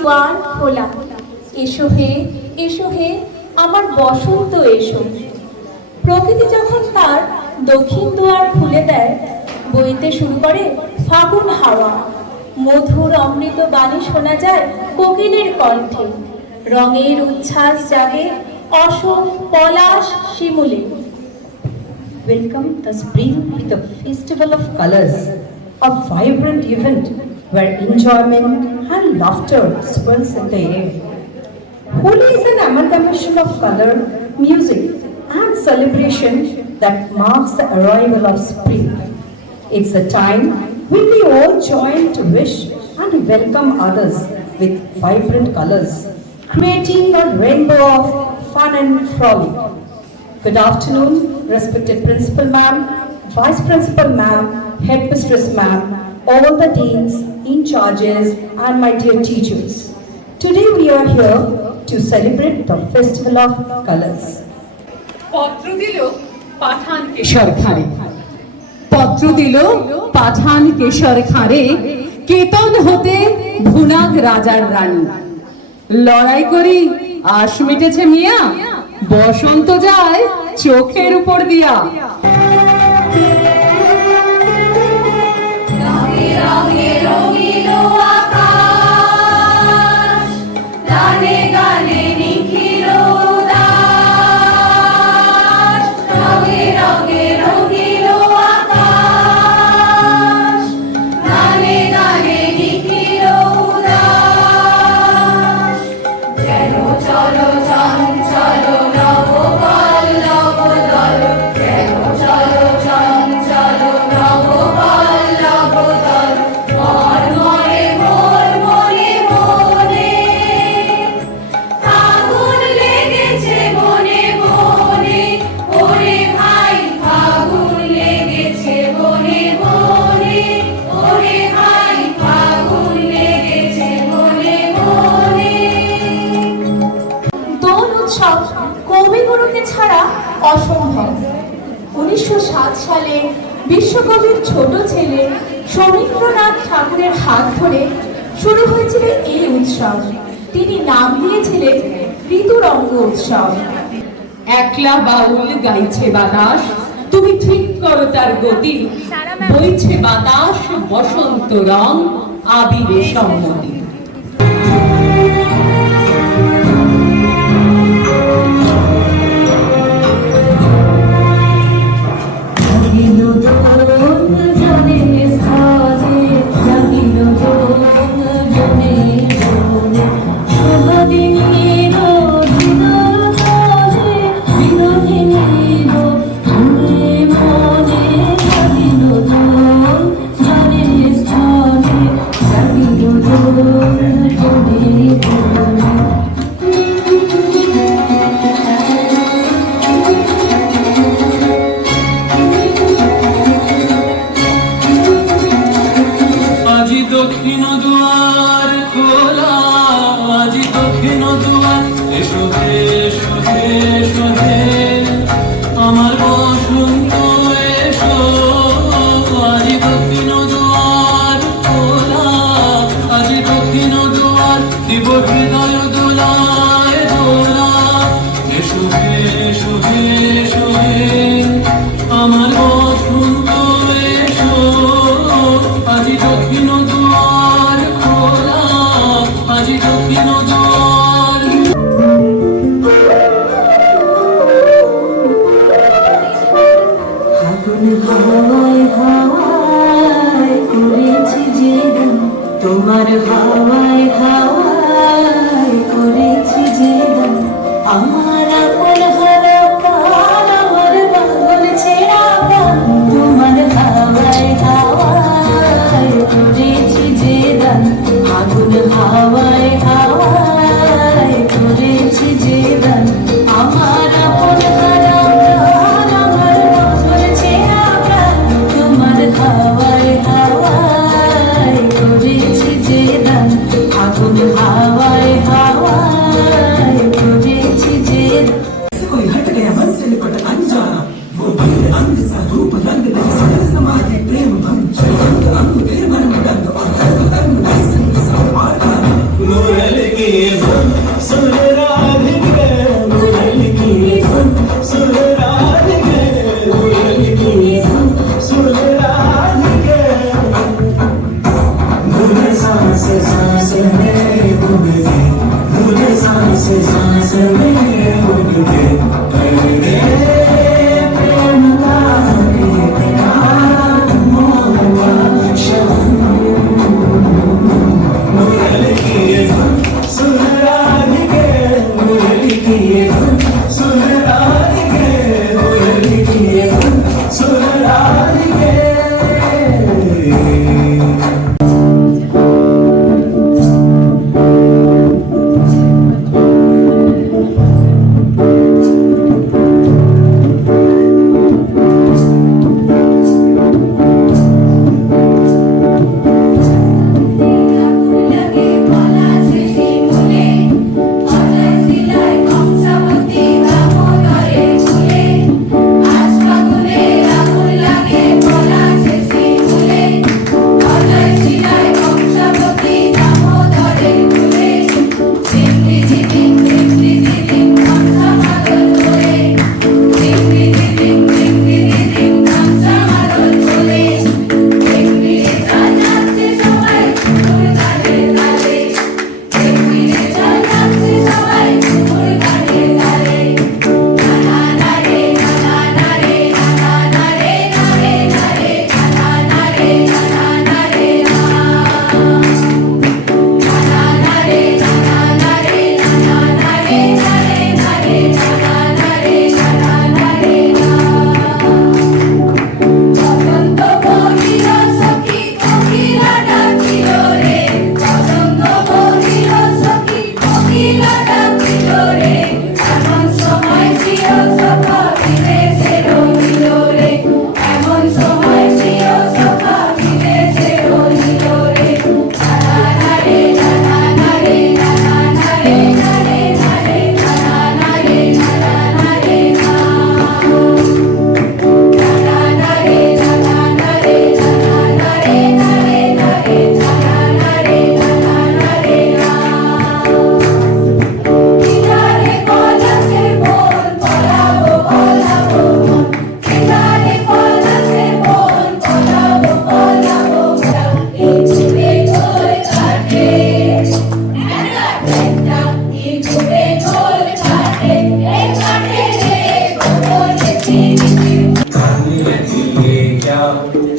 দ্বার খোলা, এসো হে এসো হে আমার বসন্ত এসো। প্রকৃতি যখন তার দক্ষিণ দুয়ার খুলে দেয়, বইতে শুরু করে ফাগুন হাওয়া। মধুর অমৃত বাণী শোনা যায় কোকিলের কণ্ঠে। রঙের উচ্ছ্বাস জাগে অশোক পলাশ শিমুলে। Welcome the spring with a festival of colors, a vibrant event where enjoyment and laughter swells in the air. Holi is an amalgamation of color, music, and celebration that marks the arrival of spring. It's a time when we all join to wish and welcome others with vibrant colors, creating a rainbow of fun and frolic. Good afternoon, respected Principal Ma'am, Vice Principal Ma'am, Headmistress Ma'am, all the deans, in charges, and my dear teachers. Today we are here to celebrate the Festival of Colors. পত্র দিল পাঠান কেশর খাঁড়ে, পত্র দিল পাঠান কেশর খাঁড়ে, কেতন হতে ভুনাগ রাজার রানী। লড়াই করি আশ মিটেছে মিয়া, বসন্ত যায় চোখের উপর দিয়া। কবিগুরুকে ছাড়া অসম্ভব। 1907 সালে বিশ্বকবির ছোট ছেলে সমীন্দ্রনাথ ঠাকুরের হাত ধরে শুরু হয়েছিল এই উৎসব। তিনি নাম দিয়েছিলেন ঋতুরঙ্গ উৎসব। একলা বাউল গাইছে বাতাস, তুমি ঠিক করো তার গতি, বইছে বাতাস বসন্ত রং, আবিরে সম্মতি। দক্ষিণ দুয়ার খোলা, আজি দক্ষিণ দুয়ার, এসো হে এসো হে এসো হে আমার বসন্ত এসো। আজি দক্ষিণ দুয়ার খোলা, আজি দক্ষিণ দুয়ার, দিব হৃদয় দোলায় দোলা। এসো হে এসো হে এসো হে আমার বসন্ত এসো। আজি দক্ষিণ দুয়ার খোলা, আজি দক্ষিণ দুয়ার। ফাগুন হাওয়ায় হাওয়ায় করেছি যে গান, তোমার হাওয়ায় হাওয়ায় করেছি যে গান। আমার আপন হারা প্রাণ, আমার পাগল ছেঁড়া প্রাণ, তোমার হাওয়ায় হাওয়ায় করেছি যে গান। ফাগুন হাওয়ায় হাওয়ায় করেছি যে গান। আমার আপন হারা প্রাণ, আমার পাগল ছেঁড়া প্রাণ, তোমার হাওয়ায় হাওয়ায় করেছি যে গান। ফাগুন की धुन सुन राधिके मुरली की धुन सुन राधिके मुरली की धुन सुन राधिके मुझे सांस सांस में डूब गई मुझे सांस सांस में डूब गई तेरे प्रेम का इकरार मोहब्बा शबनम मुरली की धुन सुन राधिके मुरली की धुन सुन राधिके मुरली की धुन सुन राधिके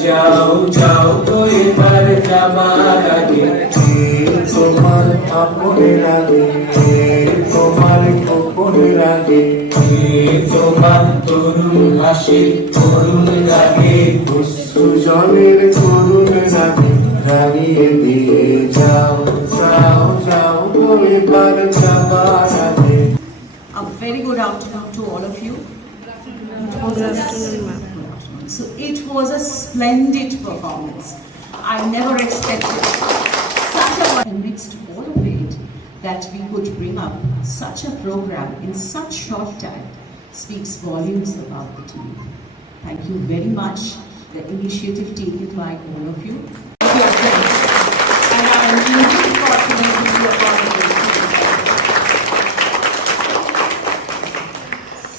যাও যাও তুই পার যাবার আগে তোমার আপনে লাগে তোমার গোপনে লাগে তোমার তরুণ হাসি করুণ লাগে অশ্রু জলের করুণ লাগে হারিয়ে দিয়ে যাও যাও যাও তুই পার যাবার আগে A very good afternoon to all of you. Good afternoon, ma'am. So it was a splendid performance. I never expected such a amidst all of it that we could bring up such a program in such short time speaks volumes about the team. Thank you very much. The initiative taken by all of you. Dear friends, and I am really fortunate to be a part of this team.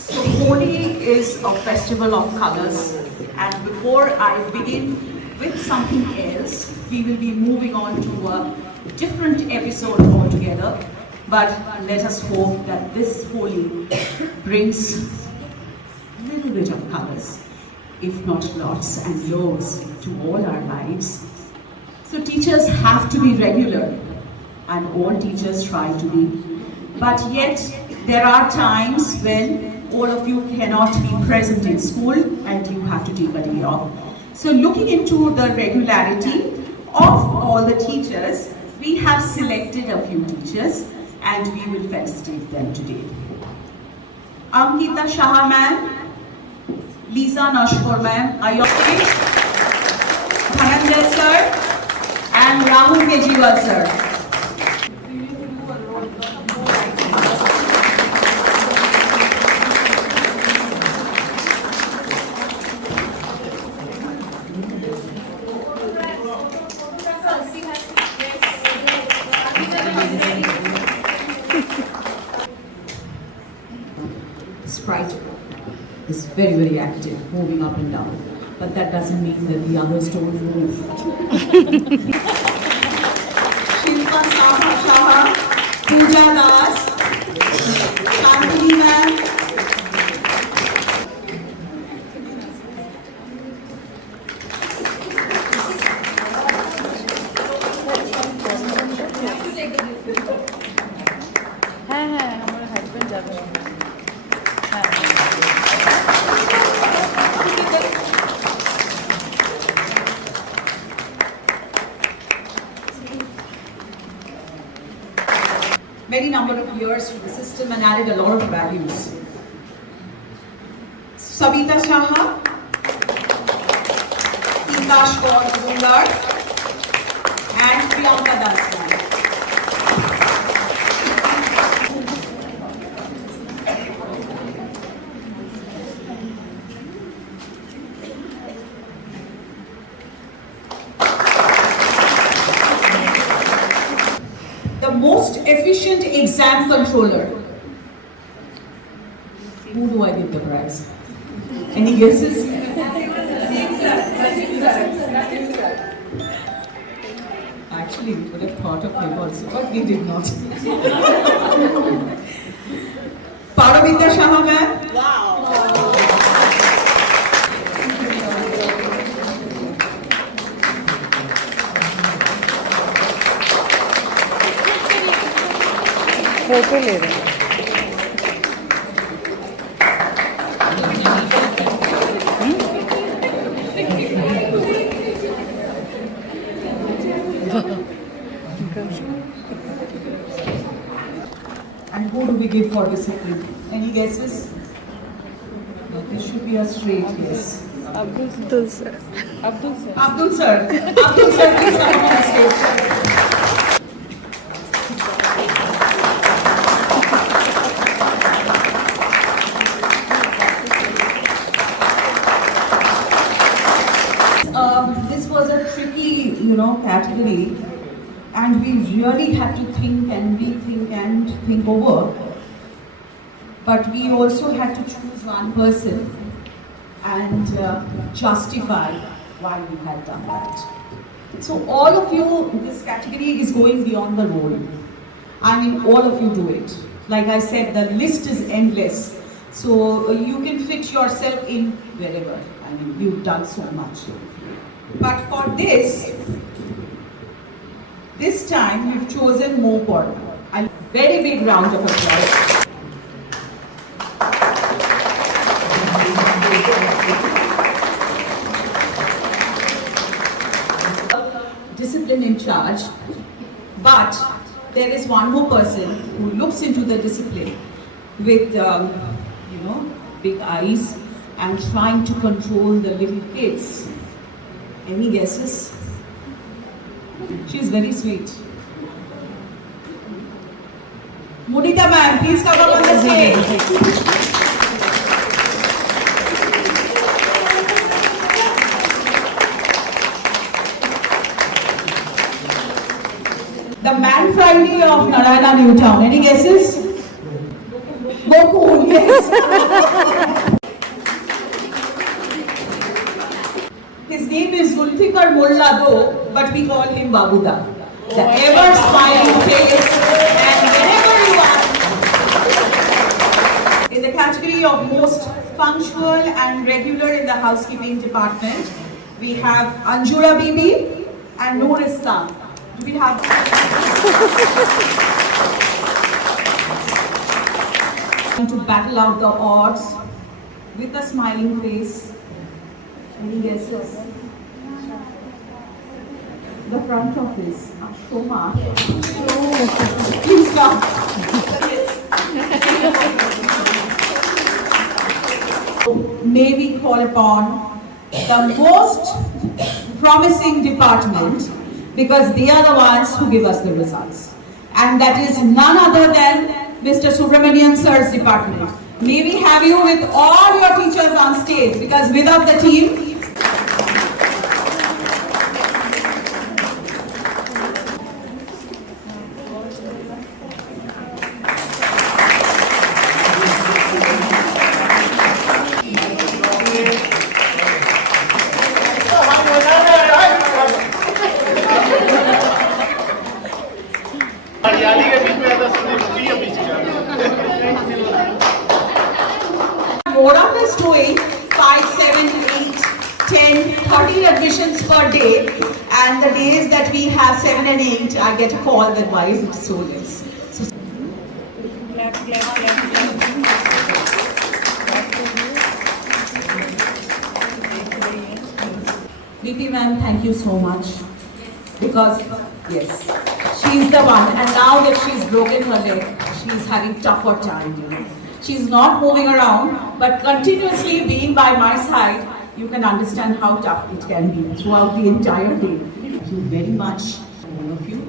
So Holi is a festival of colors, and before I begin with something else, we will be moving on to a different episode altogether. But let us hope that this Holi brings a little bit of colors, if not lots and loads, to all our lives. So teachers have to be regular, and all teachers try to be. But yet, there are times when all of you cannot be present in school and you have to take a day off. So looking into the regularity of all the teachers, we have selected a few teachers and we will felicitate them today. Ankita Shah ma'am, Lisa Nashkor ma'am, are you okay? Dhananjay sir and Rahul Kejriwal sir. sprite is very, very active, moving up and down. But that doesn't mean that the others don't move. Shilpa Saha, Pooja Das, Shantini ma'am. হ্যাঁ হ্যাঁ আমার husband যাবে হ্যাঁ Many number of years to the system and added a lot of values. Savita Shaha, Tikash Kaur Mazumdar, and Priyanka Dastan. The most efficient exam controller. Who do I give the prize? Any guesses? Actually, we could have thought of him also, but we did not. Paramita Shaha ma'am. Photo ले रहे हैं And who do we give for discipline? Any guesses? No, this should be a straight yes. Abdul sir Abdul sir Abdul sir. Abdul sir, please come on stage. This was a tricky, category, and we really had to think and rethink and think over. But we also had to choose one person and justify why we had done that. So all of you, this category is going beyond the role. I mean, all of you do it. Like I said, the list is endless. So you can fit yourself in wherever. I mean, you've done so much. But for this time we've chosen Mopar. A very big round of applause. Discipline in charge, but there is one more person who looks into the discipline with, big eyes and trying to control the little kids. Any guesses? She's very sweet. Mudita ma'am, please come up on the stage. The Man Friday of Narayana Newtown. Any guesses? Goku, yes. His name is Zulfikar Molla though, but we call him Babuda. The ever smiling face, and whenever you are in the category of most punctual and regular in the housekeeping department, we have Anjura Bibi and Noor Islam. Do we have to battle out the odds with a smiling face? Any guesses? The front office, Ashoma. Please come. May we call upon the most promising department, because they are the ones who give us the results. And that is none other than Mr. Subramanian sir's department. May we have you with all your teachers on stage, because without the team, per day, and the days that we have 7 and 8, I get a call that why is it so less. So VP ma'am, thank you so much, because yes, she's the one, and now that she's broken her leg, she's having tougher time, you know. She's not moving around, but continuously being by my side, you can understand how tough it can be throughout the entire day. Thank you very much, all of you.